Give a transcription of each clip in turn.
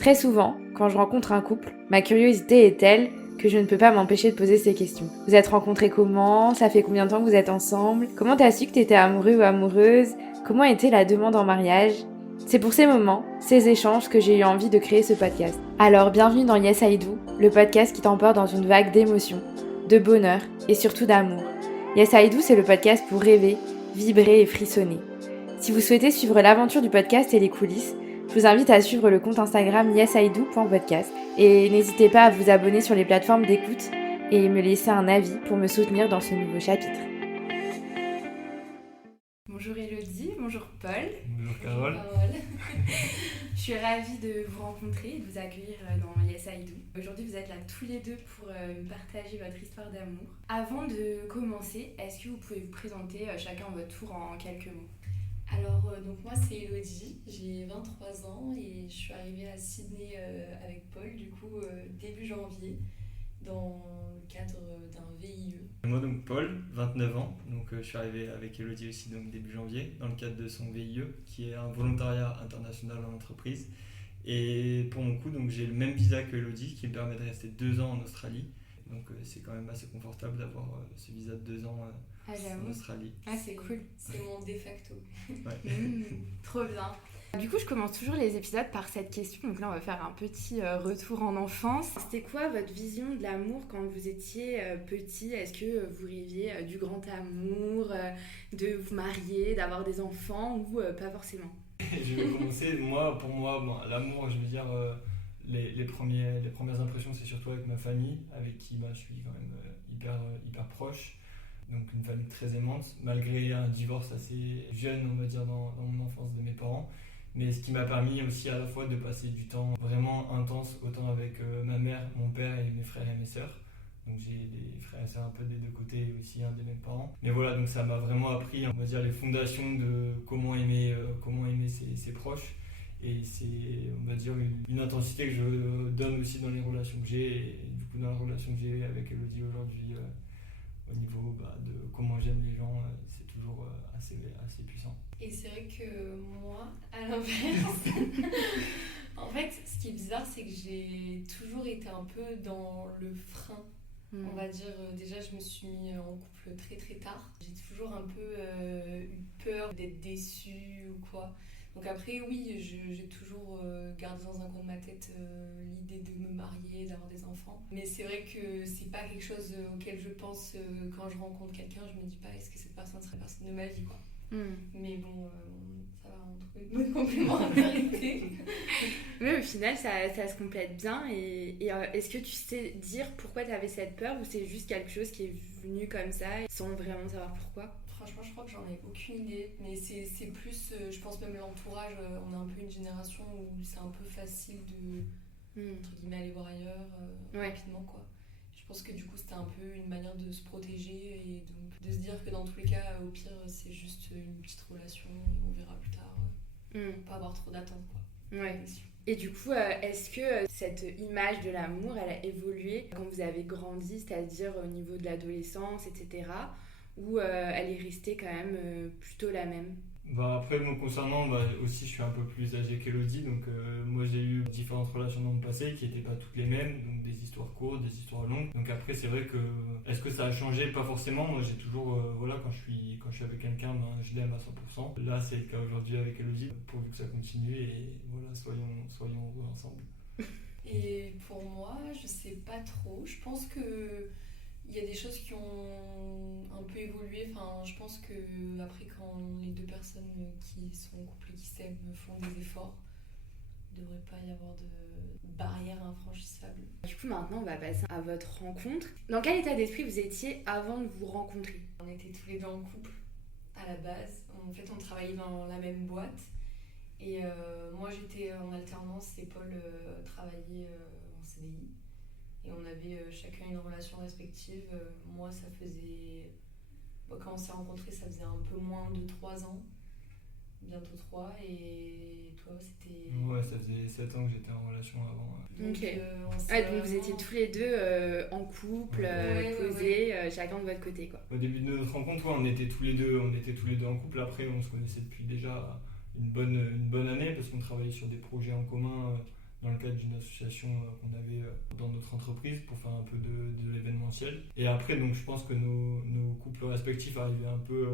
Très souvent, quand je rencontre un couple, ma curiosité est telle que je ne peux pas m'empêcher de poser ces questions. Vous êtes rencontrés comment? Ça fait combien de temps que vous êtes ensemble? Comment t'as su que t'étais amoureux ou amoureuse? Comment était la demande en mariage? C'est pour ces moments, ces échanges que j'ai eu envie de créer ce podcast. Alors bienvenue dans Yes I Do, le podcast qui t'emporte dans une vague d'émotions, de bonheur et surtout d'amour. Yes I Do, c'est le podcast pour rêver, vibrer et frissonner. Si vous souhaitez suivre l'aventure du podcast et les coulisses, je vous invite à suivre le compte Instagram yesido.podcast et n'hésitez pas à vous abonner sur les plateformes d'écoute et me laisser un avis pour me soutenir dans ce nouveau chapitre. Bonjour Elodie, bonjour Paul. Bonjour Carole. Je suis ravie de vous rencontrer et de vous accueillir dans Yes I Do. Aujourd'hui, vous êtes là tous les deux pour partager votre histoire d'amour. Avant de commencer, est-ce que vous pouvez vous présenter chacun à votre tour en quelques mots? Alors, donc moi c'est Elodie, j'ai 23 ans et je suis arrivée à Sydney avec Paul, du coup début janvier, dans le cadre d'un VIE. Moi donc Paul, 29 ans, donc je suis arrivé avec Elodie aussi donc début janvier dans le cadre de son VIE qui est un volontariat international en entreprise. Et pour mon coup donc j'ai le même visa que Elodie qui me permet de rester 2 ans en Australie. Donc c'est quand même assez confortable d'avoir ce visa de 2 ans en Australie. Ah c'est cool. C'est mon de facto. Ouais. Trop bien. Du coup, je commence toujours les épisodes par cette question. Donc là, on va faire un petit retour en enfance. C'était quoi votre vision de l'amour quand vous étiez petit? Est-ce que vous rêviez du grand amour, de vous marier, d'avoir des enfants ou pas forcément? Je vais commencer. Pour moi, l'amour, je veux dire, les premières impressions, c'est surtout avec ma famille, avec qui je suis quand même hyper proche. Donc une famille très aimante, malgré un divorce assez jeune, on va dire, dans mon enfance de mes parents. Mais ce qui m'a permis aussi à la fois de passer du temps vraiment intense, autant avec ma mère, mon père et mes frères et mes sœurs. Donc j'ai des frères et sœurs un peu des deux côtés aussi, des mêmes parents. Mais voilà, donc ça m'a vraiment appris, on va dire, les fondations de comment aimer ses proches. Et c'est, on va dire, une intensité que je donne aussi dans les relations que j'ai. Et du coup, dans la relation que j'ai avec Elodie aujourd'hui, au niveau de comment j'aime les gens, c'est toujours assez puissant. Et c'est vrai que moi, à l'inverse, en fait, ce qui est bizarre, c'est que j'ai toujours été un peu dans le frein. On va dire, déjà, je me suis mis en couple très très tard. J'ai toujours un peu eu peur d'être déçue ou quoi. Donc après, oui, j'ai toujours gardé dans un coin de ma tête l'idée de me marier, d'avoir des enfants. Mais c'est vrai que c'est pas quelque chose auquel je pense quand je rencontre quelqu'un. Je me dis pas, est-ce que cette personne serait la personne de ma vie, quoi. Mais bon, ça va, on trouve une bonne complémentarité. Mais au final, ça se complète bien. Et est-ce que tu sais dire pourquoi tu avais cette peur ou c'est juste quelque chose qui est venu comme ça sans vraiment savoir pourquoi? Franchement, je crois que j'en ai aucune idée. Mais c'est plus, je pense même l'entourage, on est un peu une génération où c'est un peu facile de, entre guillemets, aller voir ailleurs rapidement, quoi. Je pense que du coup c'était un peu une manière de se protéger et donc de se dire que dans tous les cas au pire c'est juste une petite relation et on verra plus tard, pas avoir trop d'attentes, quoi. Ouais. Et du coup est-ce que cette image de l'amour elle a évolué quand vous avez grandi, c'est-à-dire au niveau de l'adolescence, etc. ou elle est restée quand même plutôt la même? Après, me concernant, aussi je suis un peu plus âgé qu'Elodie, donc moi j'ai eu différentes relations dans le passé qui n'étaient pas toutes les mêmes, donc des histoires courtes, des histoires longues. Donc après c'est vrai que, est-ce que ça a changé? Pas forcément, moi j'ai toujours, quand je suis avec quelqu'un, je l'aime à 100%. Là c'est le cas aujourd'hui avec Elodie, pourvu que ça continue et voilà, soyons heureux ensemble. Et pour moi, je sais pas trop, je pense que il y a des choses qui ont un peu évolué. Enfin, je pense que après, quand les deux personnes qui sont en couple et qui s'aiment font des efforts, il ne devrait pas y avoir de barrière infranchissable. Du coup, maintenant, on va passer à votre rencontre. Dans quel état d'esprit vous étiez avant de vous rencontrer? On était tous les deux en couple à la base. En fait, on travaillait dans la même boîte. Et moi, j'étais en alternance et Paul travaillait en CDI. Et on avait chacun une relation respective. Moi, ça faisait... quand on s'est rencontrés, ça faisait un peu moins de 3 ans. Bientôt 3. Et toi, c'était... Ouais, ça faisait 7 ans que j'étais en relation avant. Donc, donc vous étiez tous les deux en couple, posés, chacun de votre côté, quoi. Au début de notre rencontre, on était tous les deux en couple. Après, on se connaissait depuis déjà une bonne année parce qu'on travaillait sur des projets en commun dans le cadre d'une association qu'on avait dans notre entreprise pour faire un peu de l'événementiel. Et après, donc, je pense que nos couples respectifs arrivaient un peu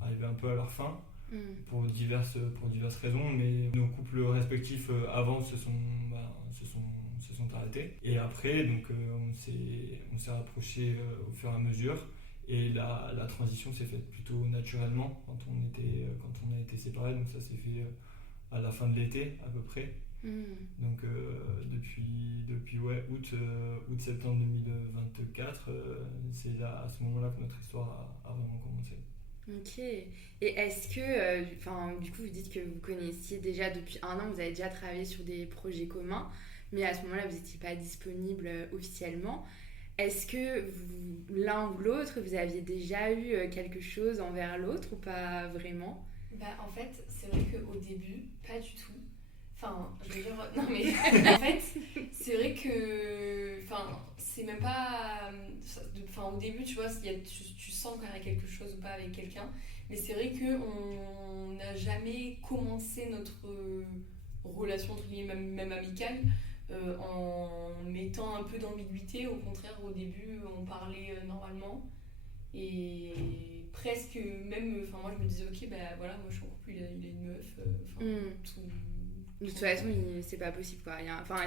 à leur fin pour diverses raisons, mais nos couples respectifs avant se sont arrêtés. Et après, donc, on s'est rapprochés au fur et à mesure. Et la transition s'est faite plutôt naturellement quand on a été séparés. Donc ça s'est fait à la fin de l'été à peu près. Donc depuis août-septembre 2024, c'est à ce moment-là que notre histoire a vraiment commencé. Ok. Et est-ce que, du coup, vous dites que vous connaissiez déjà depuis 1 an, vous avez déjà travaillé sur des projets communs, mais à ce moment-là, vous n'étiez pas disponible officiellement. Est-ce que l'un ou l'autre, vous aviez déjà eu quelque chose envers l'autre ou pas vraiment ? En fait, c'est vrai qu'au début, pas du tout. Enfin, je veux dire, non mais en fait, c'est vrai que, c'est même pas, au début, tu vois, tu sens quand il y a quelque chose ou pas avec quelqu'un, mais c'est vrai qu'on n'a jamais commencé notre relation, entre guillemets, même amicale, en mettant un peu d'ambiguïté. Au contraire, au début, on parlait normalement. Et presque même, moi je me disais, ok, voilà, moi je suis en couple, il a une meuf, de toute façon, c'est pas possible quoi.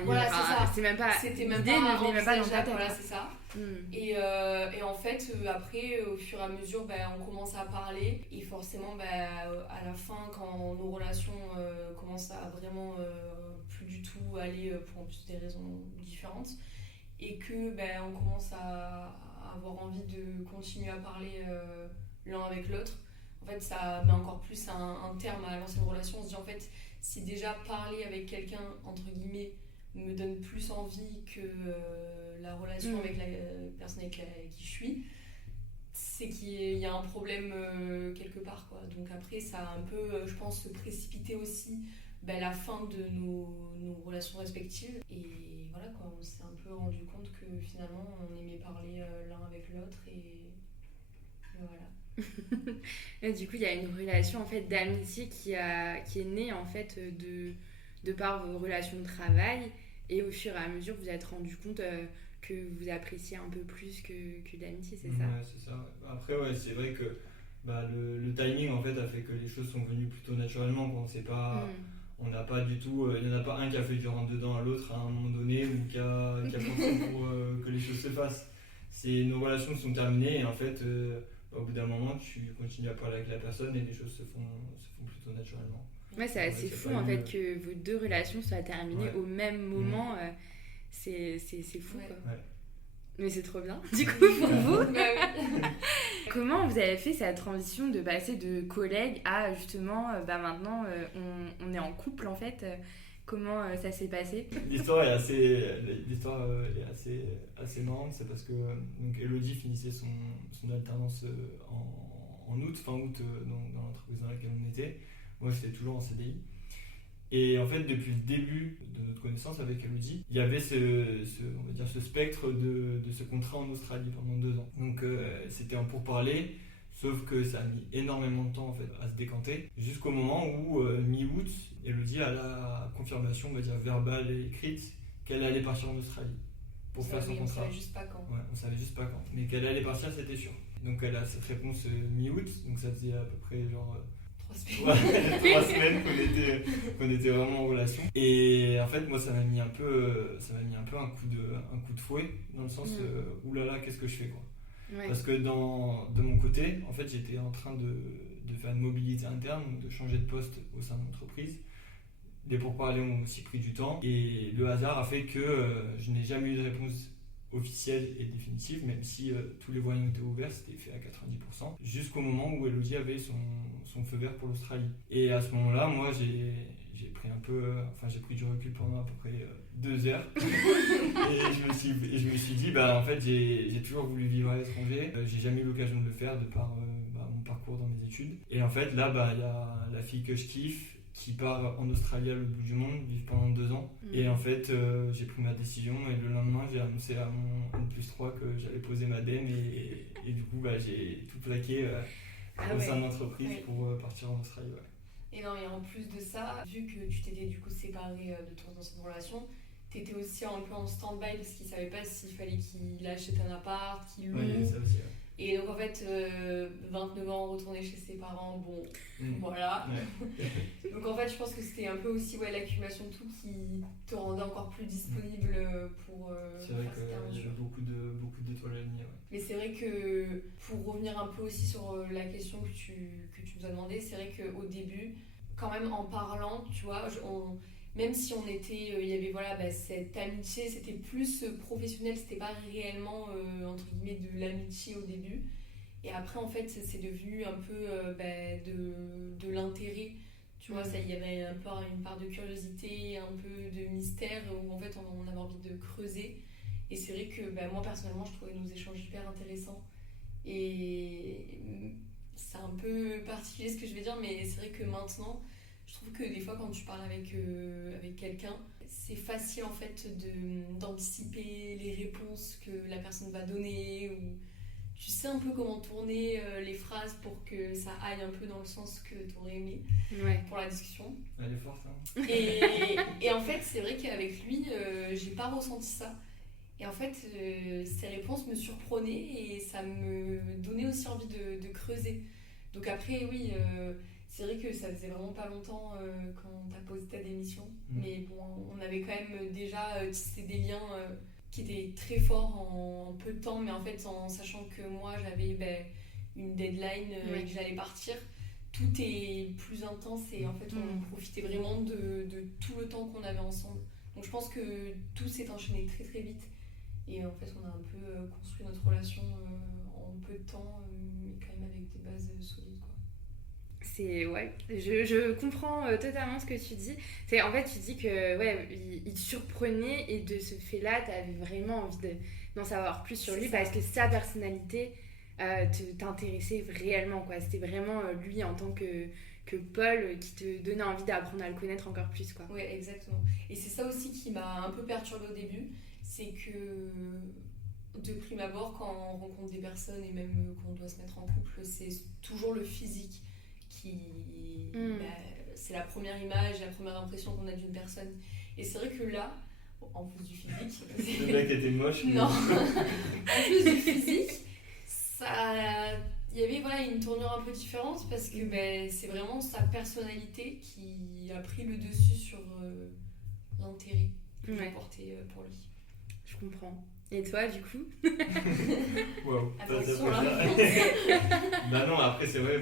Voilà, c'est ça. C'est même pas. C'était même l'idée pas ne venait même pas dans ta tête. Voilà, c'est ça. Et en fait, après, au fur et à mesure, on commence à parler. Et forcément, à la fin, quand nos relations commencent à vraiment plus du tout aller pour en plus des raisons différentes, et que on commence à avoir envie de continuer à parler l'un avec l'autre, en fait, ça met encore plus un terme à l'ancienne relation. On se dit, en fait, si déjà parler avec quelqu'un, entre guillemets, me donne plus envie que la relation avec la personne avec qui je suis, c'est qu'il y a un problème quelque part, quoi. Donc après, ça a un peu, je pense, précipité aussi la fin de nos relations respectives. Et voilà, quoi, on s'est un peu rendu compte que finalement, on aimait parler l'un avec l'autre. Et voilà. Et du coup, il y a une relation en fait d'amitié qui est née en fait de par vos relations de travail, et au fur et à mesure vous vous êtes rendu compte que vous appréciez un peu plus que d'amitié, c'est ça ? Ouais, c'est ça. Après, c'est vrai que le timing en fait a fait que les choses sont venues plutôt naturellement. On n'a pas du tout, il n'y en a pas un qui a fait du rentre-dedans à l'autre à un moment donné, ou qui a pensé pour que les choses se fassent. Nos relations sont terminées, et en fait au bout d'un moment, tu continues à parler avec la personne et les choses se font plutôt naturellement. Ouais, c'est assez fou en fait que vos 2 relations soient terminées au même moment. C'est fou quoi. Ouais. Mais c'est trop bien. Du coup, pour vous, comment vous avez fait cette transition de passer de collègue à justement, maintenant, on est en couple en fait. Comment ça s'est passé ? L'histoire est assez marrante. C'est parce que donc Elodie finissait son alternance fin août dans l'entreprise dans laquelle on était. Moi j'étais toujours en CDI. Et en fait, depuis le début de notre connaissance avec Elodie, il y avait on va dire ce spectre de ce contrat en Australie pendant 2 ans. Donc c'était un pourparler, sauf que ça a mis énormément de temps en fait à se décanter, jusqu'au moment où mi-août, Elodie a la confirmation, on va dire verbale et écrite, qu'elle allait partir en Australie pour faire son contrat. On savait juste pas quand. Ouais, on savait juste pas quand, mais qu'elle allait partir, c'était sûr. Donc elle a cette réponse mi-août, donc ça faisait à peu près genre 3 semaines qu'on était vraiment en relation. Et en fait, moi, ça m'a mis un peu un coup de fouet, dans le sens oulala, qu'est-ce que je fais, quoi. Ouais. Parce que de mon côté, en fait, j'étais en train de faire une mobilité interne, de changer de poste au sein de l'entreprise. Les pourparlers ont aussi pris du temps, et le hasard a fait que je n'ai jamais eu de réponse officielle et définitive, même si tous les voyants étaient ouverts, c'était fait à 90%, jusqu'au moment où Elodie avait son feu vert pour l'Australie. Et à ce moment-là, moi, j'ai pris du recul pendant à peu près 2 heures, et je me suis dit, en fait, j'ai toujours voulu vivre à l'étranger, j'ai jamais eu l'occasion de le faire de par mon parcours dans mes études. Et en fait, là, il y a la fille que je kiffe, qui part en Australie à l'autre bout du monde, vivre pendant 2 ans. Et en fait, j'ai pris ma décision, et le lendemain, j'ai annoncé à mon N+3 que j'allais poser ma DEM, et du coup, j'ai tout plaqué au sein de l'entreprise pour partir en Australie. Ouais. Et non, et en plus de ça, vu que tu t'étais du coup séparée de ton ancienne relation, t'étais aussi un peu en stand-by parce qu'il savait pas s'il fallait qu'il achète un appart, qu'il loue. Ouais, il y avait ça aussi. Ouais. Et donc en fait, 29 ans, retourner chez ses parents, bon, voilà. Ouais. Donc en fait, je pense que c'était un peu aussi l'accumulation de tout qui te rendait encore plus disponible pour c'est vrai faire cette qu'il y aventure. avait beaucoup d'étoiles alignées. Ouais. Mais c'est vrai que pour revenir un peu aussi sur la question que tu nous as demandé, c'est vrai qu'au début, quand même en parlant, tu vois, même si on était, il y avait cette amitié, c'était plus professionnel, c'était pas réellement entre guillemets de l'amitié au début. Et après en fait c'est devenu un peu de l'intérêt. Tu vois, ça, il y avait un peu une part de curiosité, un peu de mystère où en fait on avait envie de creuser. Et c'est vrai que moi personnellement je trouvais nos échanges hyper intéressants. Et c'est un peu particulier ce que je vais dire, mais c'est vrai que maintenant, je trouve que des fois quand tu parles avec quelqu'un, c'est facile en fait d'anticiper les réponses que la personne va donner, ou tu sais un peu comment tourner les phrases pour que ça aille un peu dans le sens que tu aurais aimé pour la discussion. Elle est forte, hein. Et en fait, c'est vrai qu'avec lui, j'ai pas ressenti ça. Et en fait, ces réponses me surprenaient et ça me donnait aussi envie de creuser. Donc après, oui, c'est vrai que ça faisait vraiment pas longtemps quand t'as posé ta démission. Mais bon, on avait quand même déjà tissé des liens qui étaient très forts en peu de temps. Mais en fait, en sachant que moi, j'avais une deadline et que j'allais partir, tout est plus intense. Et en fait, on profitait vraiment de tout le temps qu'on avait ensemble. Donc je pense que tout s'est enchaîné très très vite. Et en fait, on a un peu construit notre relation en peu de temps, mais quand même avec des bases solides, quoi. Je comprends totalement ce que tu dis. En fait, tu dis que il te surprenait et de ce fait-là, tu avais vraiment envie d'en savoir plus sur lui parce que sa personnalité t'intéressait réellement, quoi. C'était vraiment lui en tant que Paul qui te donnait envie d'apprendre à le connaître encore plus, quoi. Oui, exactement. Et c'est ça aussi qui m'a un peu perturbée au début, c'est que de prime abord, quand on rencontre des personnes et même quand on doit se mettre en couple, c'est toujours le physique qui... c'est la première image, la première impression qu'on a d'une personne. Et c'est vrai que là, en plus du physique... Le mec était moche. Non. En plus du physique, il y avait une tournure un peu différente parce que c'est vraiment sa personnalité qui a pris le dessus sur l'intérêt que j'ai porté pour lui. Je comprends. Et toi, du coup? Wow. Attention là. Bah non, après c'est vrai,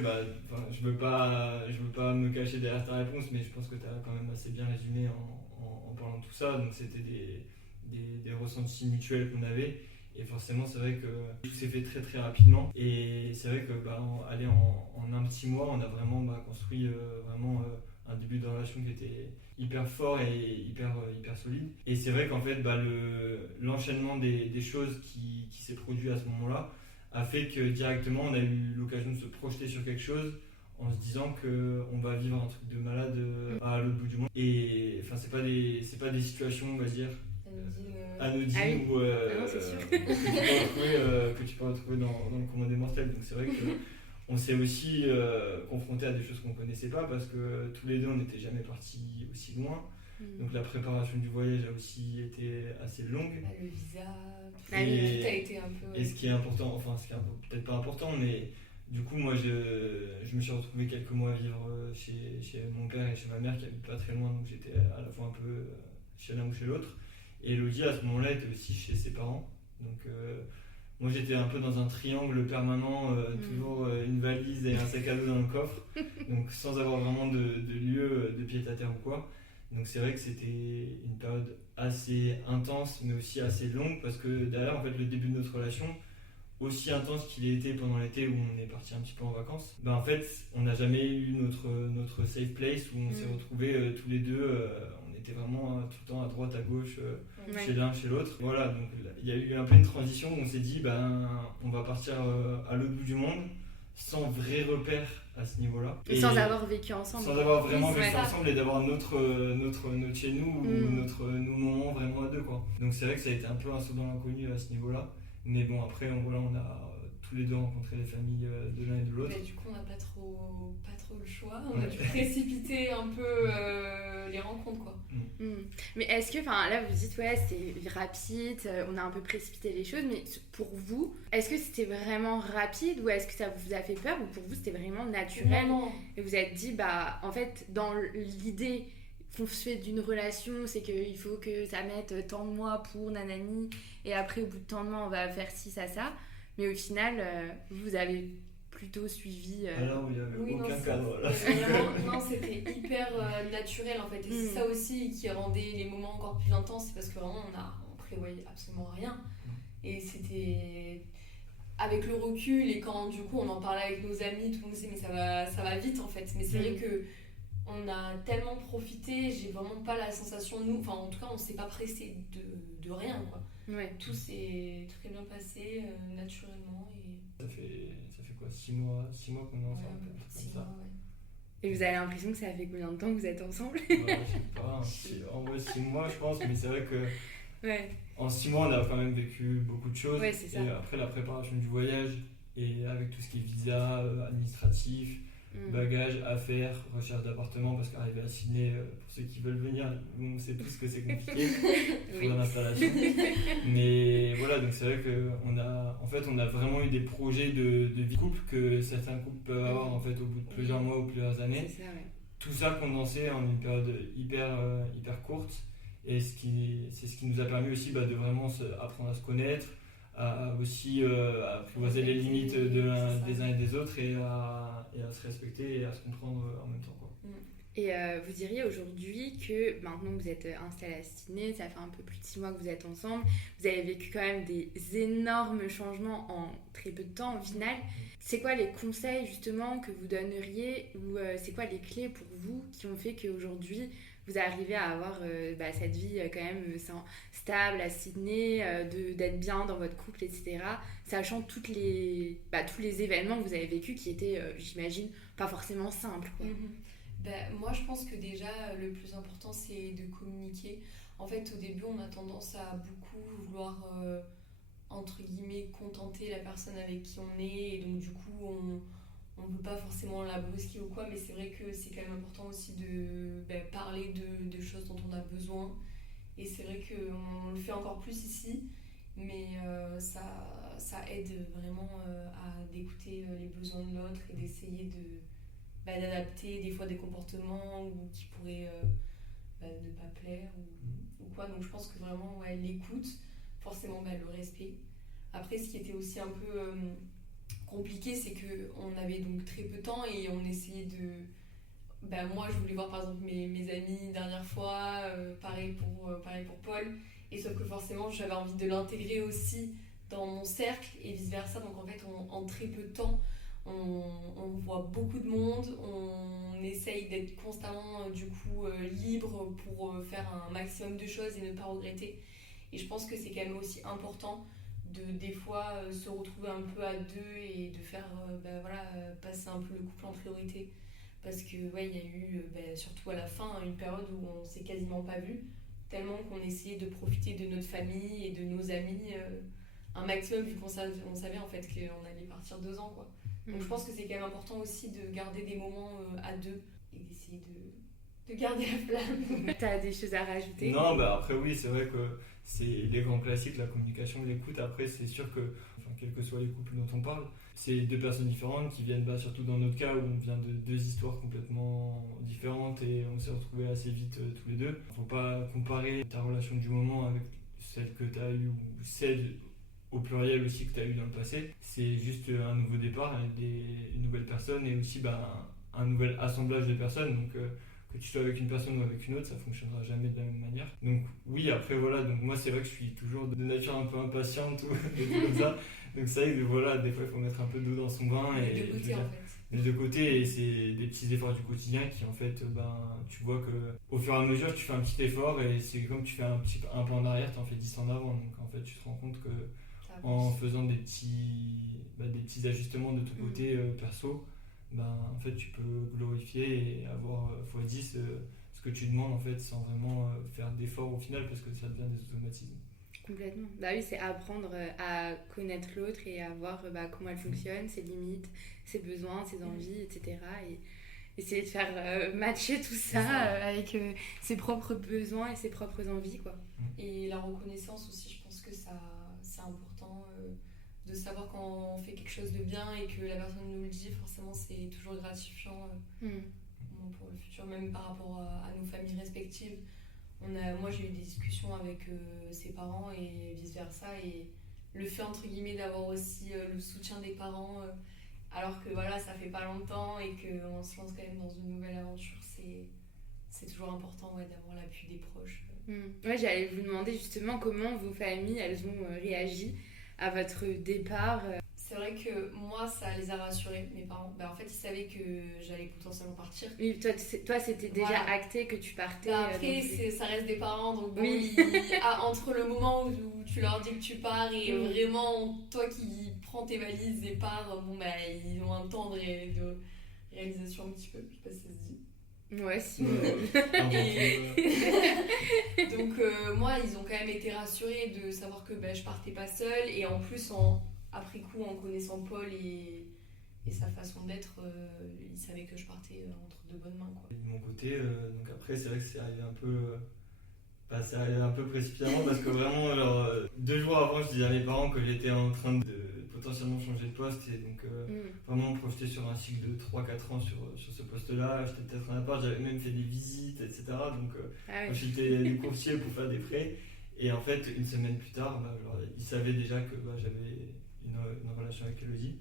je veux pas me cacher derrière ta réponse, mais je pense que tu as quand même assez bien résumé en parlant de tout ça. Donc c'était des ressentis mutuels qu'on avait. Et forcément, c'est vrai que tout s'est fait très très rapidement. Et c'est vrai que en un petit mois, on a vraiment construit vraiment un début de relation qui était hyper fort et hyper solide. Et c'est vrai qu'en fait, l'enchaînement des choses qui s'est produit à ce moment-là a fait que directement, on a eu l'occasion de se projeter sur quelque chose en se disant qu'on va vivre un truc de malade à l'autre bout du monde. Et enfin, c'est pas des situations, on va dire, anodines ou que tu peux retrouver dans le commun des mortels. Donc c'est vrai qu'on s'est aussi confronté à des choses qu'on connaissait pas parce que tous les deux on n'était jamais partis aussi loin. Donc la préparation du voyage a aussi été assez longue. Le visa, tout a été un peu... Et ce qui est important, enfin ce qui est peut-être pas important, mais du coup moi je me suis retrouvé quelques mois à vivre chez mon père et chez ma mère qui habitent pas très loin, donc j'étais à la fois un peu chez l'un ou chez l'autre. Et Elodie à ce moment-là était aussi chez ses parents. Donc moi j'étais un peu dans un triangle permanent, toujours une valise et un sac à dos dans le coffre, donc sans avoir vraiment de lieu de pied à terre ou quoi. Donc c'est vrai que c'était une période assez intense mais aussi assez longue parce que derrière en fait le début de notre relation, aussi intense qu'il ait été pendant l'été où on est parti un petit peu en vacances, en fait on n'a jamais eu notre safe place où on s'est retrouvés tous les deux, on était vraiment tout le temps à droite, à gauche, chez l'un, chez l'autre. Voilà, donc il y a eu un peu une transition où on s'est dit on va partir à l'autre bout du monde sans vrai repère à ce niveau-là. Et sans avoir vécu ensemble. Sans avoir vraiment vécu ensemble et d'avoir notre chez nous ou nos moments vraiment à deux, quoi. Donc c'est vrai que ça a été un peu un saut dans l'inconnu à ce niveau-là. Mais bon, après, on a tous les deux rencontré les familles de l'un et de l'autre. Mais du coup, on n'a pas trop le choix. On a dû précipiter un peu les rencontres, quoi. Mais est-ce que, enfin là vous dites ouais c'est rapide, on a un peu précipité les choses, mais pour vous, est-ce que c'était vraiment rapide ou est-ce que ça vous a fait peur ou pour vous c'était vraiment naturel et vous vous êtes dit bah en fait dans l'idée qu'on se fait d'une relation c'est qu'il faut que ça mette tant de mois pour nanani et après au bout de tant de mois on va faire ci ça, mais au final vous avez plutôt suivi Alors il n'y avait aucun cadre là. Non, c'était hyper naturel en fait. Et c'est ça aussi qui rendait les moments encore plus intenses, c'est parce que vraiment on prévoyait absolument rien. Et c'était avec le recul et quand du coup on en parlait avec nos amis, tout le monde disait mais ça va vite en fait. Mais c'est vrai que on a tellement profité, j'ai vraiment pas la sensation, enfin en tout cas on s'est pas pressé de rien quoi. Ouais. Tout s'est très bien passé naturellement. Ça fait quoi 6 mois qu'on est ensemble, comme ça. Mois, ouais. Et vous avez l'impression que ça fait combien de temps que vous êtes ensemble? Je sais pas, en vrai 6 mois je pense, mais c'est vrai que en 6 mois on a quand même vécu beaucoup de choses. Ouais, c'est ça. Et après la préparation du voyage, et avec tout ce qui est visa, administratif, bagages, affaires, recherche d'appartement, parce qu'arriver à Sydney, pour ceux qui veulent venir, on sait tous que c'est compliqué pour l'installation. Mais voilà, donc c'est vrai qu'on a vraiment eu des projets de vie couple que certains couples peuvent avoir en fait au bout de plusieurs mois ou plusieurs années. C'est ça, ouais. Tout ça condensé en une période hyper courte, et c'est ce qui nous a permis aussi de vraiment apprendre à se connaître, à aussi apprivoiser les limites des uns et des autres, et à se respecter et à se comprendre en même temps, quoi. Et vous diriez aujourd'hui que maintenant que vous êtes installés à Sydney, ça fait un peu plus de 6 mois que vous êtes ensemble, vous avez vécu quand même des énormes changements en très peu de temps au final. C'est quoi les conseils justement que vous donneriez, ou c'est quoi les clés pour vous qui ont fait qu'aujourd'hui vous arrivez à avoir cette vie quand même stable à Sydney, d'être bien dans votre couple, etc. Sachant tous les événements que vous avez vécus qui étaient, j'imagine, pas forcément simples, quoi. Moi, je pense que déjà, le plus important, c'est de communiquer. En fait, au début, on a tendance à beaucoup vouloir, entre guillemets, contenter la personne avec qui on est. Et donc, du coup, on ne veut pas forcément la brusquer ou quoi, mais c'est vrai que c'est quand même important aussi de parler de choses dont on a besoin. Et c'est vrai qu'on le fait encore plus ici, mais ça aide vraiment à d'écouter les besoins de l'autre et d'essayer d'adapter des fois des comportements qui pourraient ne pas plaire ou quoi. Donc je pense que vraiment l'écoute, forcément le respect. Après, ce qui était aussi un peu compliqué, c'est qu'on avait donc très peu de temps et on essayait de... moi je voulais voir par exemple mes amis dernière fois, pareil pour Paul, et sauf que forcément j'avais envie de l'intégrer aussi dans mon cercle et vice versa. Donc en fait en très peu de temps on voit beaucoup de monde, on essaye d'être constamment libre pour faire un maximum de choses et ne pas regretter. Et je pense que c'est quand même aussi important de des fois se retrouver un peu à deux et de faire passer un peu le couple en priorité, parce que il y a eu surtout à la fin une période où on s'est quasiment pas vu, tellement qu'on essayait de profiter de notre famille et de nos amis un maximum, vu qu'on savait en fait qu'on allait partir 2 ans, quoi. Donc je pense que c'est quand même important aussi de garder des moments à deux et d'essayer de garder la flamme. T'as des choses à rajouter? Non, après oui, c'est vrai que c'est les grands classiques, la communication, l'écoute. Après, c'est sûr que, quels que soient les couples dont on parle, c'est 2 personnes différentes qui viennent, surtout dans notre cas où on vient de 2 histoires complètement différentes et on s'est retrouvés assez vite tous les deux. Faut pas comparer ta relation du moment avec celle que tu as eue ou celle au pluriel aussi que tu as eu dans le passé. C'est juste un nouveau départ avec une nouvelle personne et aussi un nouvel assemblage de personnes. Donc que tu sois avec une personne ou avec une autre, ça fonctionnera jamais de la même manière. Donc oui, après voilà, donc moi c'est vrai que je suis toujours de nature un peu impatiente et tout comme ça. Donc c'est vrai que des fois il faut mettre un peu d'eau dans son vin. Les deux côtés en fait. Les deux côtés, et c'est des petits efforts du quotidien qui en fait, tu vois que au fur et à mesure tu fais un petit effort et c'est comme tu fais un pas en arrière, tu en fais 10 en avant. Donc en fait tu te rends compte que en faisant des petits ajustements de ton côté perso, en fait tu peux glorifier et avoir x10 ce que tu demandes en fait sans vraiment faire d'efforts au final, parce que ça devient des automatismes. Complètement. Bah oui, c'est apprendre à connaître l'autre et à voir comment elle fonctionne, ses limites, ses besoins, ses envies, etc. Et essayer de faire matcher tout ça avec ses propres besoins et ses propres envies, quoi. Et la reconnaissance aussi, je pense que ça, c'est important de savoir quand on fait quelque chose de bien et que la personne nous le dit, forcément c'est toujours gratifiant pour le futur, même par rapport à nos familles respectives. Moi j'ai eu des discussions avec ses parents et vice versa, et le fait entre guillemets d'avoir aussi le soutien des parents alors que voilà, ça fait pas longtemps et qu'on se lance quand même dans une nouvelle aventure, c'est toujours important d'avoir l'appui des proches. Ouais, j'allais vous demander justement comment vos familles elles ont réagi à votre départ. C'est vrai que moi ça les a rassurés, mes parents. En fait ils savaient que j'allais potentiellement partir. Oui, toi c'était déjà acté que tu partais. Après ça reste des parents, donc bon, oui. entre le moment où tu leur dis que tu pars et vraiment toi qui prends tes valises et pars, ils ont un temps de réalisation un petit peu, je sais pas si ça se dit. Ouais, si. Donc moi ils ont quand même été rassurés de savoir que je partais pas seule, et en plus après coup en connaissant Paul et sa façon d'être, ils savaient que je partais entre de bonnes mains, quoi. De mon côté, donc après c'est vrai que c'est arrivé un peu précipitamment parce que vraiment 2 jours avant je disais à mes parents que j'étais en train de potentiellement changer de poste, et donc vraiment me projeter sur un cycle de 3-4 ans sur ce poste-là. J'étais peut-être en appart, j'avais même fait des visites, etc. Donc j'étais du courtier pour faire des prêts, et en fait une semaine plus tard, ils savaient déjà que j'avais une relation avec Elodie,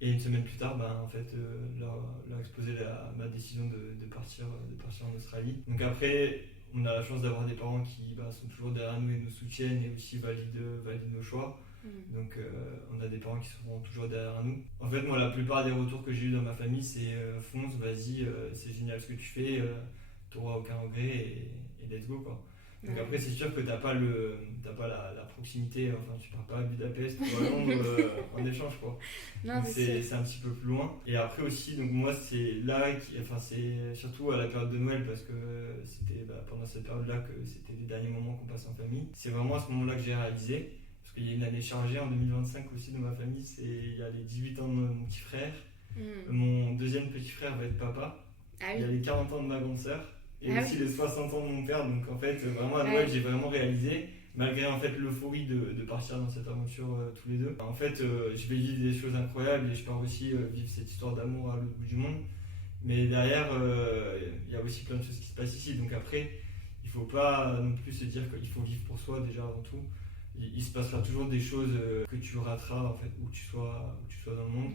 et une semaine plus tard en fait leur exposé ma décision de partir en Australie. Donc après on a la chance d'avoir des parents qui sont toujours derrière nous et nous soutiennent et aussi valident nos choix. Donc on a des parents qui seront toujours derrière nous. En fait moi la plupart des retours que j'ai eu dans ma famille c'est fonce, vas-y, c'est génial ce que tu fais, t'auras aucun regret et let's go, quoi. Donc après c'est sûr que t'as pas la proximité, enfin tu pars pas à Budapest ou à Londres en échange, quoi. Non, donc c'est un petit peu plus loin. Et après aussi donc moi c'est là c'est surtout à la période de Noël, parce que c'était pendant cette période là que c'était les derniers moments qu'on passe en famille. C'est vraiment à ce moment là que j'ai réalisé, parce qu'il y a une année chargée en 2025 aussi dans ma famille, il y a les 18 ans de mon petit frère, mon deuxième petit frère va être papa, il y a les 40 ans de ma grande sœur, et aussi les 60 ans de mon père. Donc en fait vraiment à Noël j'ai vraiment réalisé, malgré en fait l'euphorie de partir dans cette aventure tous les deux. En fait je vais vivre des choses incroyables et je pars aussi vivre cette histoire d'amour à l'autre bout du monde, mais derrière il y a aussi plein de choses qui se passent ici. Donc après il faut pas non plus se dire qu'il faut vivre pour soi déjà avant tout. Il se passera toujours des choses que tu rateras en fait où tu sois dans le monde.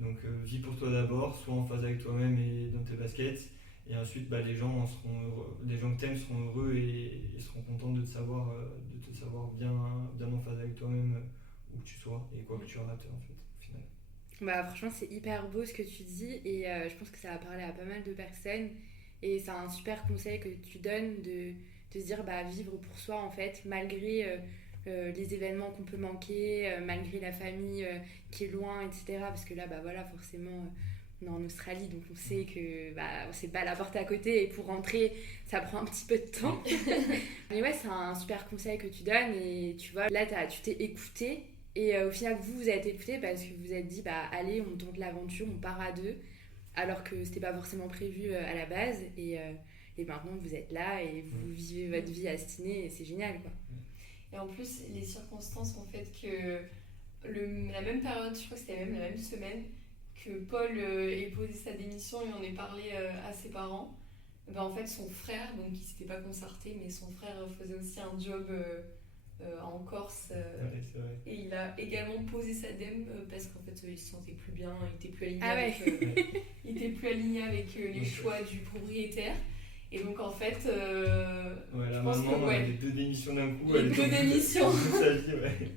Donc vis pour toi d'abord, sois en phase avec toi-même et dans tes baskets. Et ensuite, les gens que t'aimes seront heureux et seront contents de te savoir bien en phase avec toi-même, où que tu sois et quoi que tu rates en fait, au final. Franchement, c'est hyper beau ce que tu dis, et je pense que ça va parler à pas mal de personnes. Et c'est un super conseil que tu donnes de se dire vivre pour soi en fait, malgré les événements qu'on peut manquer, malgré la famille qui est loin, etc. Parce que là, forcément. On est en Australie, donc on sait que c'est pas la porte à côté, et pour rentrer ça prend un petit peu de temps. Mais ouais, c'est un super conseil que tu donnes, et tu vois là tu t'es écouté, et au final vous êtes écouté parce que vous vous êtes dit allez, on tente l'aventure, on part à deux, alors que c'était pas forcément prévu à la base, et maintenant vous êtes là et vous vivez votre vie à Stenay, et c'est génial, quoi. Et en plus les circonstances ont fait que la même période, je crois que c'était même la même semaine que Paul ait posé sa démission et on ait parlé à ses parents, en fait son frère, donc il s'était pas concerté, mais son frère faisait aussi un job en Corse, et il a également posé sa dème parce qu'en fait il se sentait plus bien, il était plus aligné avec les choix du propriétaire. Et donc en fait, je pense que les 2 démissions d'un coup, les 2 démissions vie,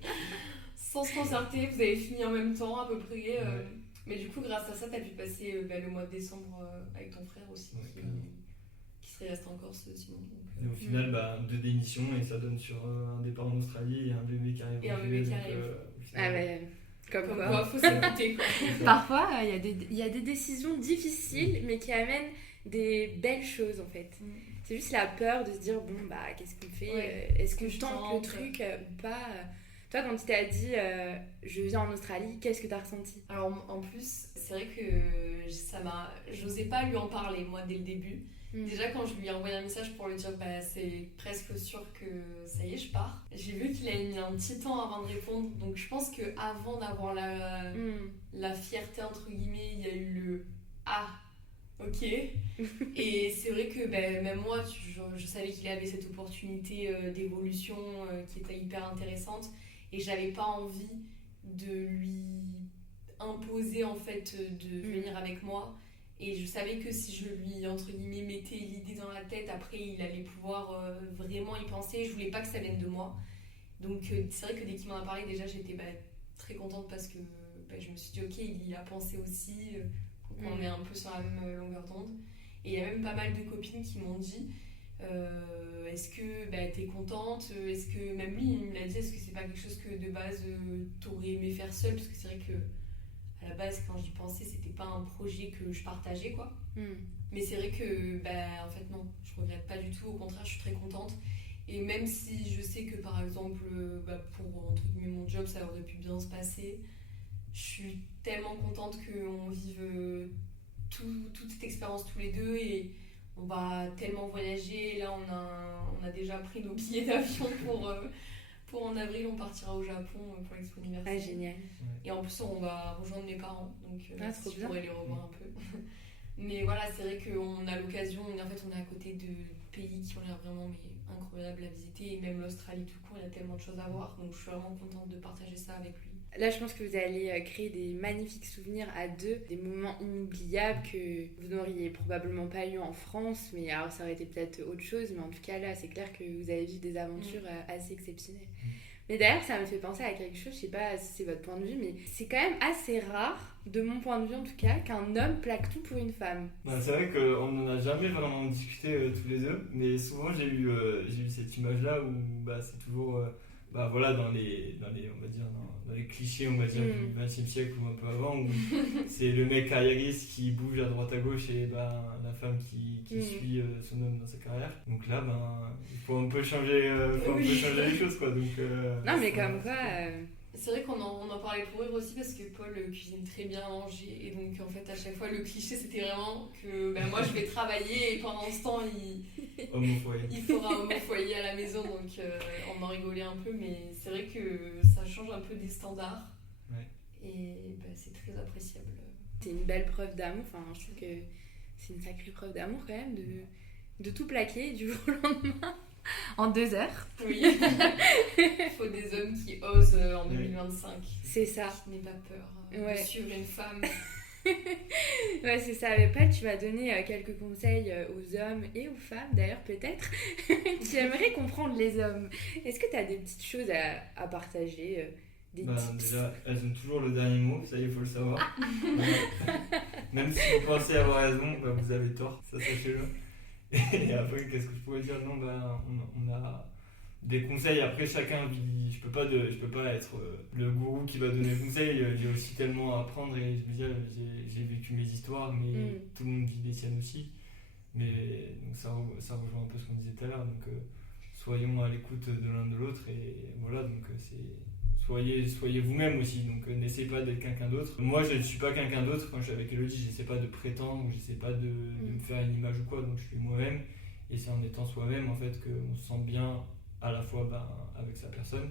sans se concerter, vous avez fini en même temps à peu près. Mais du coup, grâce à ça, tu as pu passer le mois de décembre avec ton frère aussi, qui serait resté en Corse sinon. Et au final, 2 démissions, et ça donne sur un départ en Australie et un bébé qui arrive. Comme quoi. Quoi, faut s'écouter, quoi. Parfois, il y a des décisions difficiles, mais qui amènent des belles choses en fait. C'est juste la peur de se dire, bon, bah, qu'est-ce qu'on fait Ouais, est-ce qu'on que je tente le tente. truc ou pas Toi, quand tu t'as dit, je viens en Australie, qu'est-ce que t'as ressenti? Alors en plus, c'est vrai que j'osais pas lui en parler moi dès le début. Déjà quand je lui ai envoyé un message pour lui dire bah c'est presque sûr que ça y est je pars, j'ai vu qu'il avait mis un petit temps avant de répondre, donc je pense que avant d'avoir la fierté entre guillemets, il y a eu le ah ok. Et c'est vrai que même moi je savais qu'il avait cette opportunité d'évolution qui était hyper intéressante et j'avais pas envie de lui imposer en fait de venir avec moi. Et je savais que si je lui, entre guillemets, mettais l'idée dans la tête, après il allait pouvoir vraiment y penser. Je voulais pas que ça vienne de moi. Donc c'est vrai que dès qu'il m'en a parlé, déjà j'étais très contente parce que je me suis dit ok, il y a pensé aussi, qu'on est un peu sur la même longueur d'onde. Et il y a même pas mal de copines qui m'ont dit est-ce que t'es contente, est-ce que même lui il me l'a dit, est-ce que c'est pas quelque chose que de base t'aurais aimé faire seule, parce que c'est vrai que à la base quand j'y pensais c'était pas un projet que je partageais quoi. Mais c'est vrai que en fait non, je regrette pas du tout, au contraire je suis très contente. Et même si je sais que par exemple pour entre guillemets mon job ça aurait pu bien se passer, je suis tellement contente qu'on vive toute cette expérience tous les deux, et on va tellement voyager. Là on a déjà pris nos billets d'avion pour en avril, on partira au Japon pour l'Expo Universelle. Ah génial. Et en plus on va rejoindre mes parents, donc trop je bien. pourrais les revoir un peu. Mais voilà, c'est vrai qu'on a l'occasion, en fait on est à côté de pays qui ont l'air vraiment incroyables à visiter, et même l'Australie tout court, il y a tellement de choses à voir, donc je suis vraiment contente de partager ça avec lui. Là, je pense que vous allez créer des magnifiques souvenirs à deux, des moments inoubliables que vous n'auriez probablement pas eu en France, mais alors ça aurait été peut-être autre chose, mais en tout cas là, c'est clair que vous avez vécu des aventures assez exceptionnelles. Mais d'ailleurs, ça me fait penser à quelque chose, je sais pas si c'est votre point de vue, mais c'est quand même assez rare, de mon point de vue en tout cas, qu'un homme plaque tout pour une femme. C'est vrai qu'on n'en a jamais vraiment discuté tous les deux, mais souvent j'ai eu cette image-là où c'est toujours voilà, dans les on va dire dans les clichés, on va dire du XXe siècle ou un peu avant, où c'est le mec carriériste qui bouge à droite à gauche et la femme qui suit son homme dans sa carrière. Donc là il faut un peu changer les choses quoi. Donc non mais comme quoi c'est vrai qu'on en parlait pour rire aussi, parce que Paul cuisine très bien à manger, et donc en fait à chaque fois le cliché c'était vraiment que moi je vais travailler et pendant ce temps il fera homme au foyer à la maison, donc on en rigolait un peu, mais c'est vrai que ça change un peu des standards. Et c'est très appréciable. C'est une belle preuve d'amour, enfin je trouve que c'est une sacrée preuve d'amour quand même de tout plaquer du jour au lendemain. En 2 heures. Oui. Il faut des hommes qui osent en 2025. C'est ça. Qui n'aient pas peur de suivre une femme. Ouais, c'est ça. Mais Paul, tu vas donner quelques conseils aux hommes et aux femmes, d'ailleurs, peut-être, qui aimeraient comprendre les hommes. Est-ce que tu as des petites choses à partager des tips? Déjà, elles ont toujours le dernier mot, ça il faut le savoir. Même si vous pensez avoir raison, vous avez tort, ça sachez-le. Et après, qu'est-ce que je pourrais dire? Non, on a des conseils. Après, chacun vit. Je peux pas être le gourou qui va donner des conseils. Il y a aussi tellement à apprendre, et je veux dire, j'ai vécu mes histoires, mais tout le monde vit les siennes aussi. Mais donc ça rejoint un peu ce qu'on disait tout à l'heure. Donc soyons à l'écoute de l'un de l'autre, et voilà. Donc soyez vous-même aussi, donc n'essayez pas d'être quelqu'un d'autre. Moi je ne suis pas quelqu'un d'autre. Quand je suis avec Elodie, j'essaie pas de prétendre, ou j'essaie pas de me faire une image ou quoi, donc je suis moi-même, et c'est en étant soi-même en fait qu'on se sent bien à la fois avec sa personne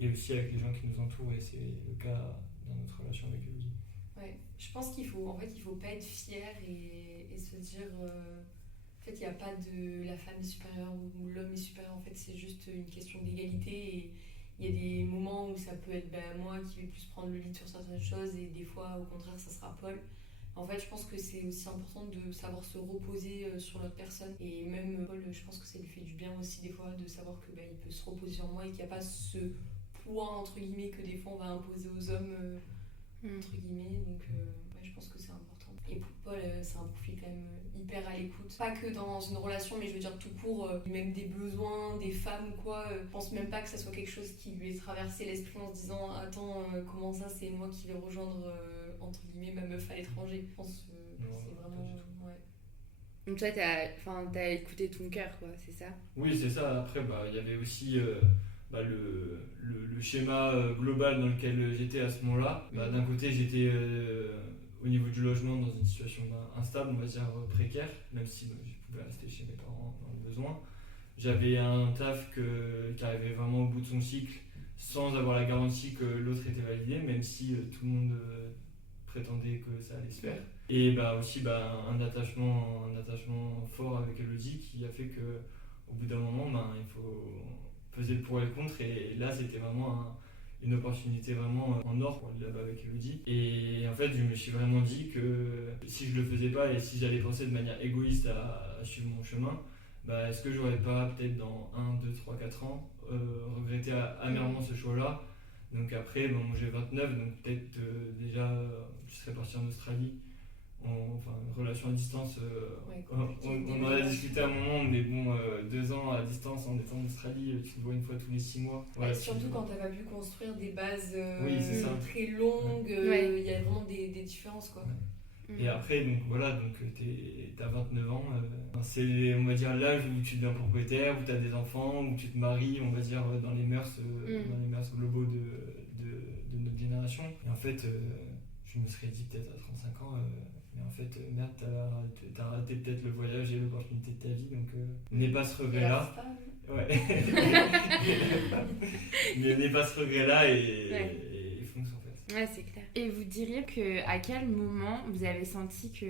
et aussi avec les gens qui nous entourent, et c'est le cas dans notre relation avec Elodie. Ouais, je pense qu'il faut pas être fier et se dire en fait il n'y a pas de la femme est supérieure ou l'homme est supérieur, en fait c'est juste une question d'égalité, et il y a des moments où ça peut être moi qui vais plus prendre le lead sur certaines choses, et des fois au contraire ça sera Paul. En fait je pense que c'est aussi important de savoir se reposer sur l'autre personne, et même Paul, je pense que ça lui fait du bien aussi des fois de savoir que il peut se reposer sur moi, et qu'il n'y a pas ce poids entre guillemets que des fois on va imposer aux hommes entre guillemets. Donc je pense que c'est important. Et pour Paul, c'est un profil quand même hyper à l'écoute, pas que dans une relation, mais je veux dire tout court, même des besoins des femmes ou quoi. Je pense même pas que ça soit quelque chose qui lui ait traversé l'esprit en se disant attends, comment ça c'est moi qui vais rejoindre entre guillemets ma meuf à l'étranger. Je pense que c'est vraiment Donc toi, t'as écouté ton cœur, quoi, c'est ça? Oui, c'est ça. Après, il y avait aussi le schéma global dans lequel j'étais à ce moment-là. D'un côté, j'étais au niveau du logement dans une situation instable, on va dire précaire, même si je pouvais rester chez mes parents dans le besoin. J'avais un taf qui arrivait vraiment au bout de son cycle sans avoir la garantie que l'autre était validé, même si tout le monde prétendait que ça allait se faire. Et aussi un attachement fort avec Elodie qui a fait que au bout d'un moment, il faut peser le pour et le contre. Et là, c'était vraiment une opportunité vraiment en or pour aller là-bas avec Elodie. Et en fait, je me suis vraiment dit que si je le faisais pas et si j'allais penser de manière égoïste à suivre mon chemin, est-ce que j'aurais pas peut-être dans 1, 2, 3, 4 ans regretté amèrement ce choix-là. Donc après, j'ai 29, donc peut-être déjà je serais parti en Australie. Une relation à distance, on en a discuté à un moment, mais 2 ans à distance en étant en Australie, tu te vois une fois tous les 6 mois. Voilà, surtout quand tu n'as pas pu construire des bases très longues, il y a vraiment des différences, quoi. Et après, donc t'as 29 ans, c'est on va dire l'âge où tu deviens propriétaire, où t'as des enfants, où tu te maries, on va dire dans les mœurs globaux de notre génération. Et en fait, je me serais dit peut-être à 35 ans, mais en fait, merde, t'as raté peut-être le voyage et l'opportunité de ta vie, donc n'aie pas ce regret-là. Ouais. Mais n'aie pas ce regret-là et fonce en fait. Ouais, c'est clair. Et vous diriez à quel moment vous avez senti que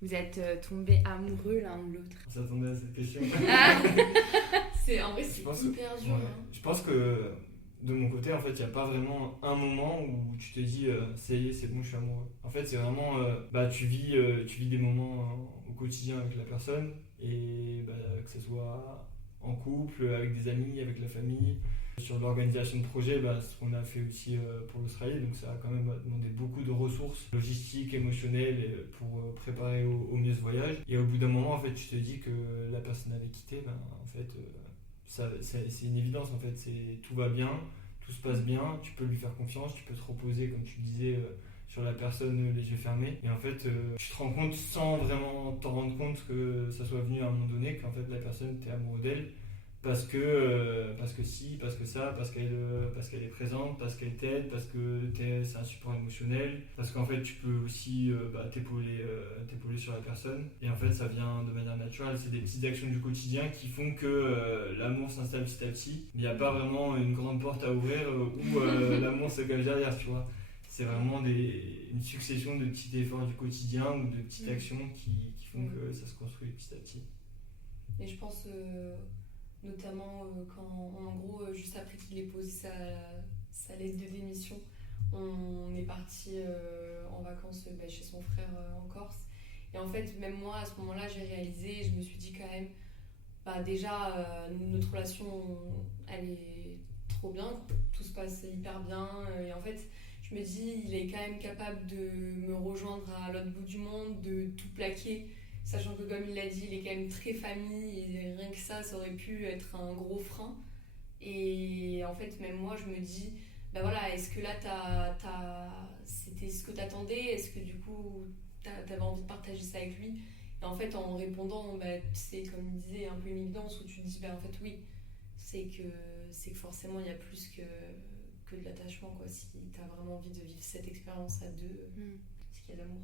vous êtes tombés amoureux l'un de l'autre? On s'attendait à cette question. En vrai, c'est hyper dur. Ouais. Je pense que de mon côté, en fait, il n'y a pas vraiment un moment où tu te dis ça y est, c'est bon, je suis amoureux. En fait, c'est vraiment tu vis des moments au quotidien avec la personne et que ce soit en couple, avec des amis, avec la famille. Sur l'organisation de projet, ce qu'on a fait aussi pour l'Australie, donc ça a quand même demandé beaucoup de ressources logistiques, émotionnelles pour préparer au mieux ce voyage. Et au bout d'un moment, en fait, tu te dis que la personne avec qui t'es, en fait, c'est une évidence, en fait, tout va bien, tout se passe bien, tu peux lui faire confiance, tu peux te reposer, comme tu disais, sur la personne les yeux fermés. Et en fait, tu te rends compte sans vraiment t'en rendre compte que ça soit venu à un moment donné, qu'en fait, la personne, t'es amoureux d'elle. Parce que si, parce que ça, parce qu'elle est présente, parce qu'elle t'aide, parce que c'est un support émotionnel, parce qu'en fait tu peux aussi t'épauler sur la personne. Et en fait ça vient de manière naturelle, c'est des petites actions du quotidien qui font que l'amour s'installe petit à petit. Il n'y a pas vraiment une grande porte à ouvrir où l'amour se cache derrière, tu vois. C'est vraiment une succession de petits efforts du quotidien ou de petites actions qui font que ça se construit petit à petit. Et je pense... notamment quand, en gros, juste après qu'il ait posé sa lettre de démission, on est parti en vacances chez son frère en Corse. Et en fait, même moi, à ce moment-là, j'ai réalisé, je me suis dit quand même, déjà, notre relation, elle est trop bien, tout se passe hyper bien. Et en fait, je me dis, il est quand même capable de me rejoindre à l'autre bout du monde, de tout plaquer. Sachant que comme il l'a dit, il est quand même très famille et rien que ça aurait pu être un gros frein. Et en fait, même moi, je me dis, est-ce que là, c'était ce que t'attendais? Est-ce que du coup, t'avais envie de partager ça avec lui? Et en fait, en répondant, c'est comme il disait, un peu une évidence où tu te dis, en fait, oui, c'est que forcément, il y a plus que de l'attachement, quoi. Si t'as vraiment envie de vivre cette expérience à deux, c'est qu'il y a de l'amour.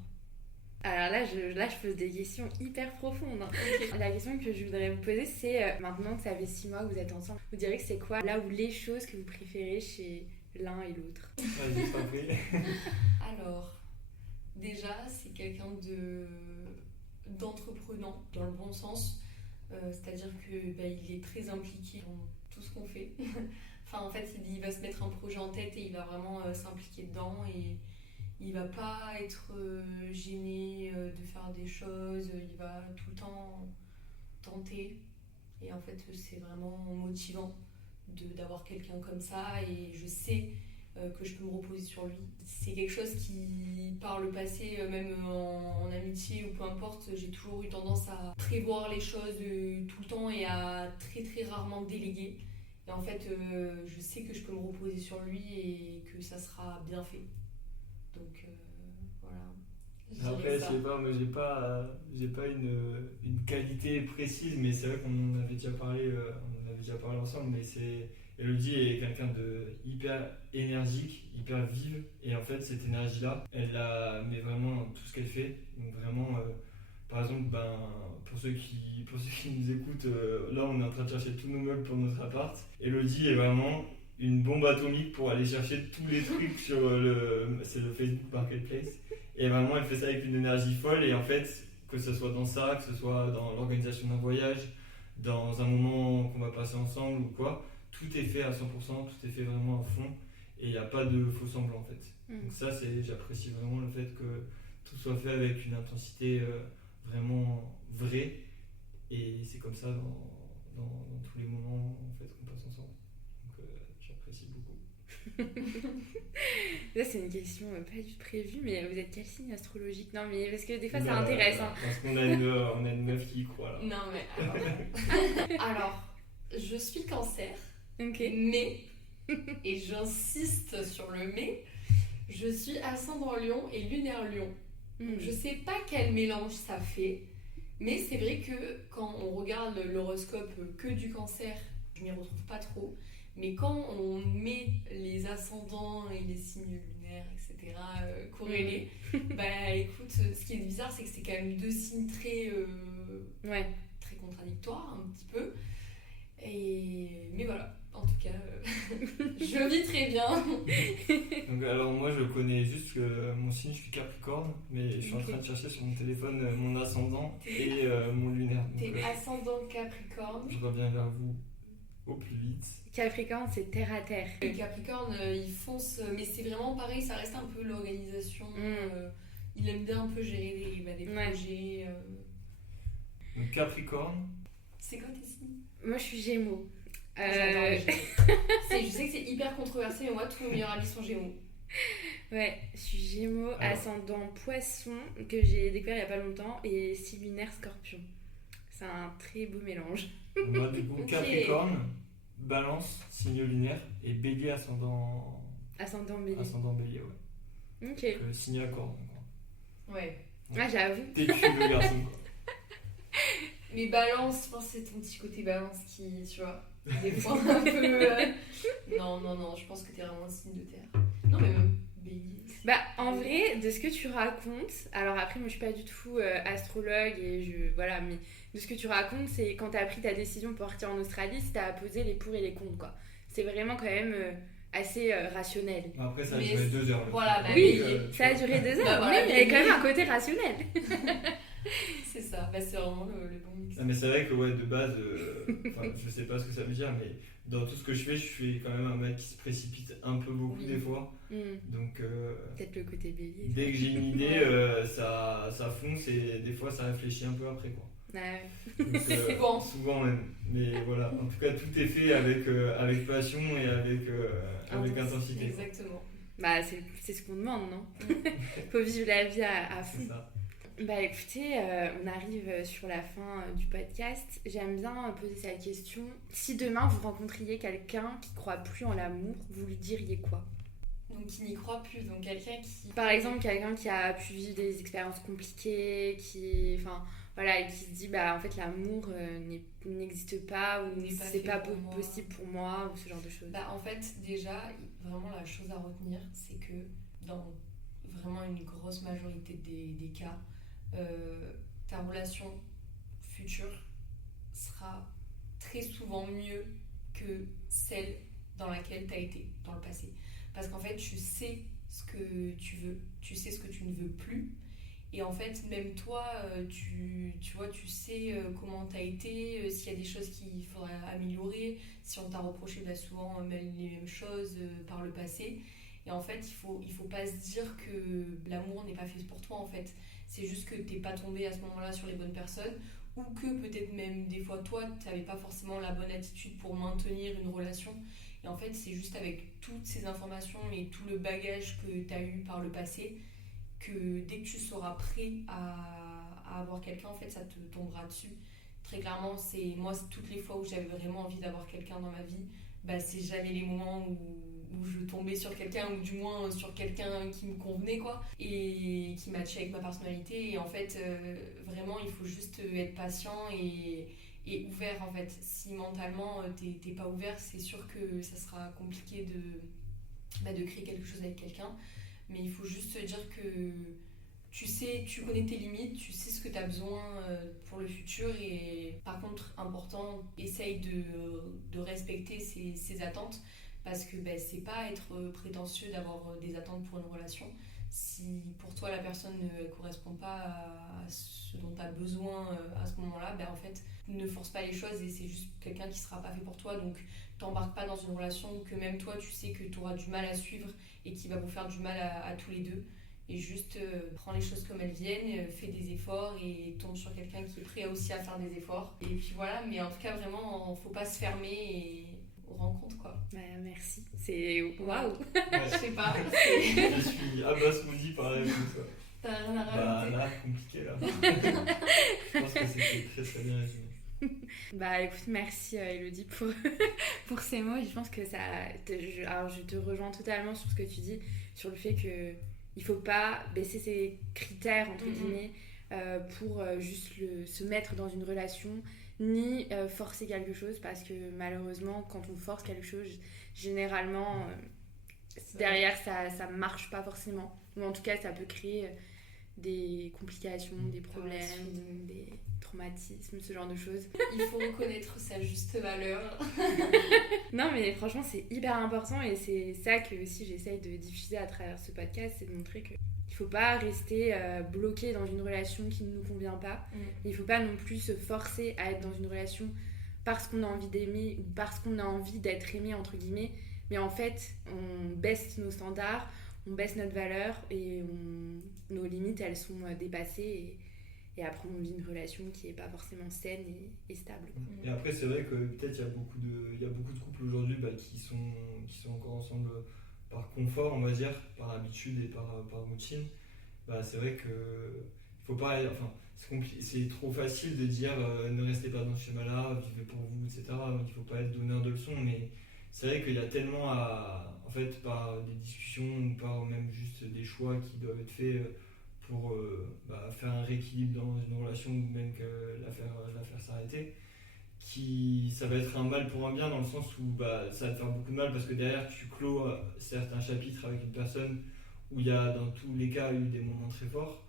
Alors là, je pose des questions hyper profondes. Okay. La question que je voudrais vous poser, c'est maintenant que ça fait 6 mois que vous êtes ensemble, vous direz que c'est quoi là où les choses que vous préférez chez l'un et l'autre? Vas-y, pas pris. Alors, déjà, c'est quelqu'un d'entreprenant, dans le bon sens. C'est-à-dire qu'il est très impliqué dans tout ce qu'on fait. En fait, il va se mettre un projet en tête et il va vraiment s'impliquer dedans et il va pas être gêné de faire des choses, il va tout le temps tenter. Et en fait, c'est vraiment motivant d'avoir quelqu'un comme ça et je sais que je peux me reposer sur lui. C'est quelque chose qui, par le passé, même en amitié ou peu importe, j'ai toujours eu tendance à prévoir les choses tout le temps et à très très rarement déléguer. Et en fait, je sais que je peux me reposer sur lui et que ça sera bien fait. Donc voilà. Je Après, dirais je ça. sais pas, moi j'ai pas une qualité précise, mais c'est vrai qu'on en avait déjà parlé, on en avait déjà parlé ensemble, mais c'est. Elodie est quelqu'un de hyper énergique, hyper vive, et en fait, cette énergie-là, elle la met vraiment dans tout ce qu'elle fait. Donc, vraiment, par exemple, ben, pour ceux qui nous écoutent, là, on est en train de chercher tous nos meubles pour notre appart. Elodie est vraiment une bombe atomique pour aller chercher tous les trucs sur c'est le Facebook Marketplace. Et vraiment, elle fait ça avec une énergie folle. Et en fait, que ce soit dans ça, que ce soit dans l'organisation d'un voyage, dans un moment qu'on va passer ensemble ou quoi, tout est fait à 100%, tout est fait vraiment à fond. Et il n'y a pas de faux semblant en fait. Donc ça, j'apprécie vraiment le fait que tout soit fait avec une intensité vraiment vraie. Et c'est comme ça dans tous les moments en fait, qu'on passe ensemble. Donc j'apprécie beaucoup. Là, c'est une question pas du tout prévue, mais vous êtes quel signe astrologique? Non, mais parce que des fois, ça Bah, intéresse. Hein. Parce qu'on a on a une meuf qui y croit là. Non, mais alors, je suis cancer, Ok. mais, et j'insiste sur le mais, je suis ascendant lion et lunaire lion. Donc, je sais pas quel mélange ça fait, mais c'est vrai que quand on regarde l'horoscope que du cancer, je m'y retrouve pas trop. Mais quand on met les ascendants et les signes lunaires, etc., corrélés, bah écoute, ce qui est bizarre, c'est que c'est quand même deux signes Ouais. très contradictoires, un petit peu. Mais voilà, en tout cas, je vis très bien. Donc, alors moi je connais juste mon signe, je suis Capricorne, mais je suis en train de chercher sur mon téléphone mon ascendant et mon lunaire. Donc, T'es ascendant Capricorne. je reviens vers vous au plus vite. Capricorne, c'est terre à terre. Le Capricorne, il fonce, mais c'est vraiment pareil, ça reste un peu l'organisation. Il aime bien un peu gérer des projets. Donc Capricorne, C'est quoi tes signes? Moi, je suis Gémeaux. J'adore les Gémeaux. Je sais que c'est hyper controversé, mais moi, tous mes meilleurs amis sont Gémeaux. Ouais, je suis Gémeaux, Alors. ascendant Poisson, que j'ai découvert il y a pas longtemps, et signe lunaire Scorpion. C'est un très beau mélange. moi du coup Ok. Capricorne, Balance, signe lunaire, et Bélier ascendant Bélier, ouais. Ok. Donc, signe à cordes. Ouais. Ah, j'avoue. T'es cul le garçon quoi. Mais balance, je pense que c'est ton petit côté balance qui, tu vois, des fois un peu. Non, je pense que t'es vraiment un signe de terre. Non, mais même bélier. Bah, en vrai, de ce que tu racontes, alors après, moi je suis pas du tout astrologue et voilà, mais de ce que tu racontes, c'est quand t'as pris ta décision pour partir en Australie, c'est t'as posé les pour et les contre, quoi. C'est vraiment quand même assez rationnel. Après ça a Mais duré 2 heures. voilà, bah Oui, tu ça a vois. duré 2 heures, Bah, voilà, mais il y a quand mais- même un côté rationnel. C'est ça, bah, c'est vraiment le bon mix. Ah, mais c'est vrai que ouais, de base, je sais pas ce que ça veut dire, mais dans tout ce que je suis quand même un mec qui se précipite un peu beaucoup Oui. des fois. Hmm, Donc Peut-être le côté bélier. dès que j'ai une idée, ça fonce et des fois ça réfléchit un peu après quoi. Ouais. Donc, Souvent. souvent même. Mais voilà, en tout cas tout est fait avec passion et avec intensité. quoi. Exactement. Bah, c'est ce qu'on demande, non? Faut vivre la vie à fond. C'est ça. Bah écoutez, on arrive sur la fin du podcast. J'aime bien poser cette question. Si demain vous rencontriez quelqu'un qui croit plus en l'amour, vous lui diriez quoi? Donc, qui n'y croit plus, donc quelqu'un qui. Par exemple, quelqu'un qui a pu vivre des expériences compliquées, et qui se dit bah en fait l'amour n'existe pas ou N'est pas c'est fait pas pour moi. possible pour moi ou ce genre de choses. Bah, en fait, déjà, vraiment la chose à retenir, c'est que dans vraiment une grosse majorité des cas, ta relation future sera très souvent mieux que celle dans laquelle tu as été dans le passé. Parce qu'en fait, tu sais ce que tu veux, tu sais ce que tu ne veux plus. Et en fait, même toi, tu vois, tu sais comment tu as été, s'il y a des choses qu'il faudrait améliorer, si on t'a reproché souvent même les mêmes choses par le passé. Et en fait, il faut pas se dire que l'amour n'est pas fait pour toi, en fait. C'est juste que t'es pas tombé à ce moment-là sur les bonnes personnes, ou que peut-être même des fois, toi, t'avais pas forcément la bonne attitude pour maintenir une relation. Et en fait, c'est juste avec toutes ces informations et tout le bagage que t'as eu par le passé, que dès que tu seras prêt à avoir quelqu'un, en fait, ça te tombera dessus. Très clairement, c'est toutes les fois où j'avais vraiment envie d'avoir quelqu'un dans ma vie, j'avais les moments où je tombais sur quelqu'un, ou du moins sur quelqu'un qui me convenait, quoi, et qui matchait avec ma personnalité. Et en fait, vraiment, il faut juste être patient et ouvert, en fait. Si mentalement, t'es pas ouvert, c'est sûr que ça sera compliqué de créer quelque chose avec quelqu'un. Mais il faut juste se dire que tu connais tes limites, tu sais ce que tu as besoin pour le futur. Et par contre, important, essaye de respecter ses attentes, parce que c'est pas être prétentieux d'avoir des attentes pour une relation. Si pour toi la personne ne correspond pas à ce dont tu as besoin à ce moment-là, en fait, ne force pas les choses, et c'est juste quelqu'un qui sera pas fait pour toi. Donc t'embarques pas dans une relation que même toi tu sais que tu auras du mal à suivre et qui va vous faire du mal à tous les deux. Et juste prends les choses comme elles viennent, fais des efforts et tombe sur quelqu'un qui est prêt aussi à faire des efforts. Et puis voilà, mais en tout cas vraiment, faut pas se fermer aux rencontres, quoi. Merci, c'est waouh. Je sais pas. Je suis abasourdi par la réponse. T'as rien à rajouter? Là, compliqué là. Je pense que c'était très très bien résumé. Écoute, merci Elodie pour ces mots. Je pense que alors je te rejoins totalement sur ce que tu dis, sur le fait que il faut pas baisser ses critères entre guillemets pour juste se mettre dans une relation, ni forcer quelque chose, parce que malheureusement quand on force quelque chose, généralement derrière ça marche pas forcément, ou en tout cas ça peut créer des complications, des problèmes, des traumatismes, ce genre de choses. Il faut reconnaître sa juste valeur. Non mais franchement c'est hyper important, et c'est ça que aussi j'essaye de diffuser à travers ce podcast, c'est de montrer que il faut pas rester bloqué dans une relation qui ne nous convient pas. Il faut pas non plus se forcer à être dans une relation parce qu'on a envie d'aimer ou parce qu'on a envie d'être aimé entre guillemets, mais en fait on baisse nos standards, on baisse notre valeur, et nos limites elles sont dépassées, et après on vit une relation qui n'est pas forcément saine et stable. Et après c'est vrai que peut-être il y a beaucoup de couples aujourd'hui qui sont encore ensemble par confort, on va dire, par habitude et par routine. C'est vrai que faut pas, c'est trop facile de dire ne restez pas dans ce schéma-là, vivez pour vous, etc. Donc il faut pas être donneur de leçons, mais c'est vrai qu'il y a tellement en fait, par des discussions ou par même juste des choix qui doivent être faits pour faire un rééquilibre dans une relation, ou même que la faire s'arrêter, ça va être un mal pour un bien, dans le sens où ça va te faire beaucoup de mal, parce que derrière tu clôt certes un chapitre avec une personne où il y a dans tous les cas eu des moments très forts,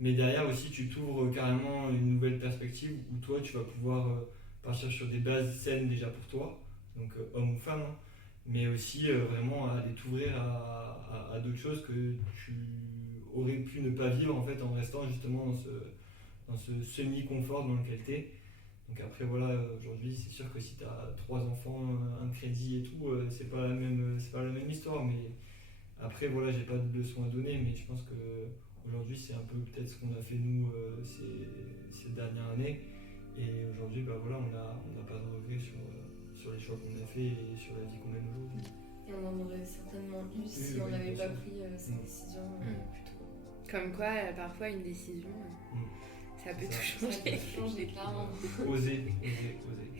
mais derrière aussi tu t'ouvres carrément une nouvelle perspective où toi tu vas pouvoir partir sur des bases saines déjà pour toi, donc homme ou femme, hein, mais aussi vraiment aller t'ouvrir à d'autres choses que tu aurais pu ne pas vivre en fait, en restant justement dans ce semi-confort dans lequel tu es. Donc après voilà, aujourd'hui c'est sûr que si tu as 3 enfants, un crédit et tout, c'est pas la même histoire, mais après voilà, j'ai pas de leçons à donner, mais je pense que aujourd'hui c'est un peu peut-être ce qu'on a fait nous ces dernières années, et aujourd'hui voilà, on n'a pas de regrets sur les choix qu'on a fait et sur la vie qu'on mène aujourd'hui. Et on en aurait certainement eu si on n'avait pas pris cette décision plus tôt. Comme quoi parfois une décision ça peut tout changer. Ça peut changer, clairement. Oser.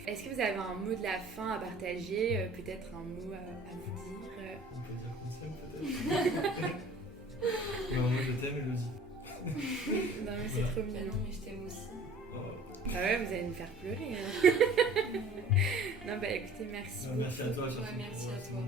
Est-ce que vous avez un mot de la fin à partager, peut-être un mot à vous dire On peut dire qu'on s'aime peut-être. Non, moi je t'aime, Elodie. Non mais c'est trop mignon. Non mais je t'aime aussi. Oh. Ah ouais, vous allez me faire pleurer. Hein. Non écoutez, merci beaucoup. Merci à toi, Ouais, merci à toi.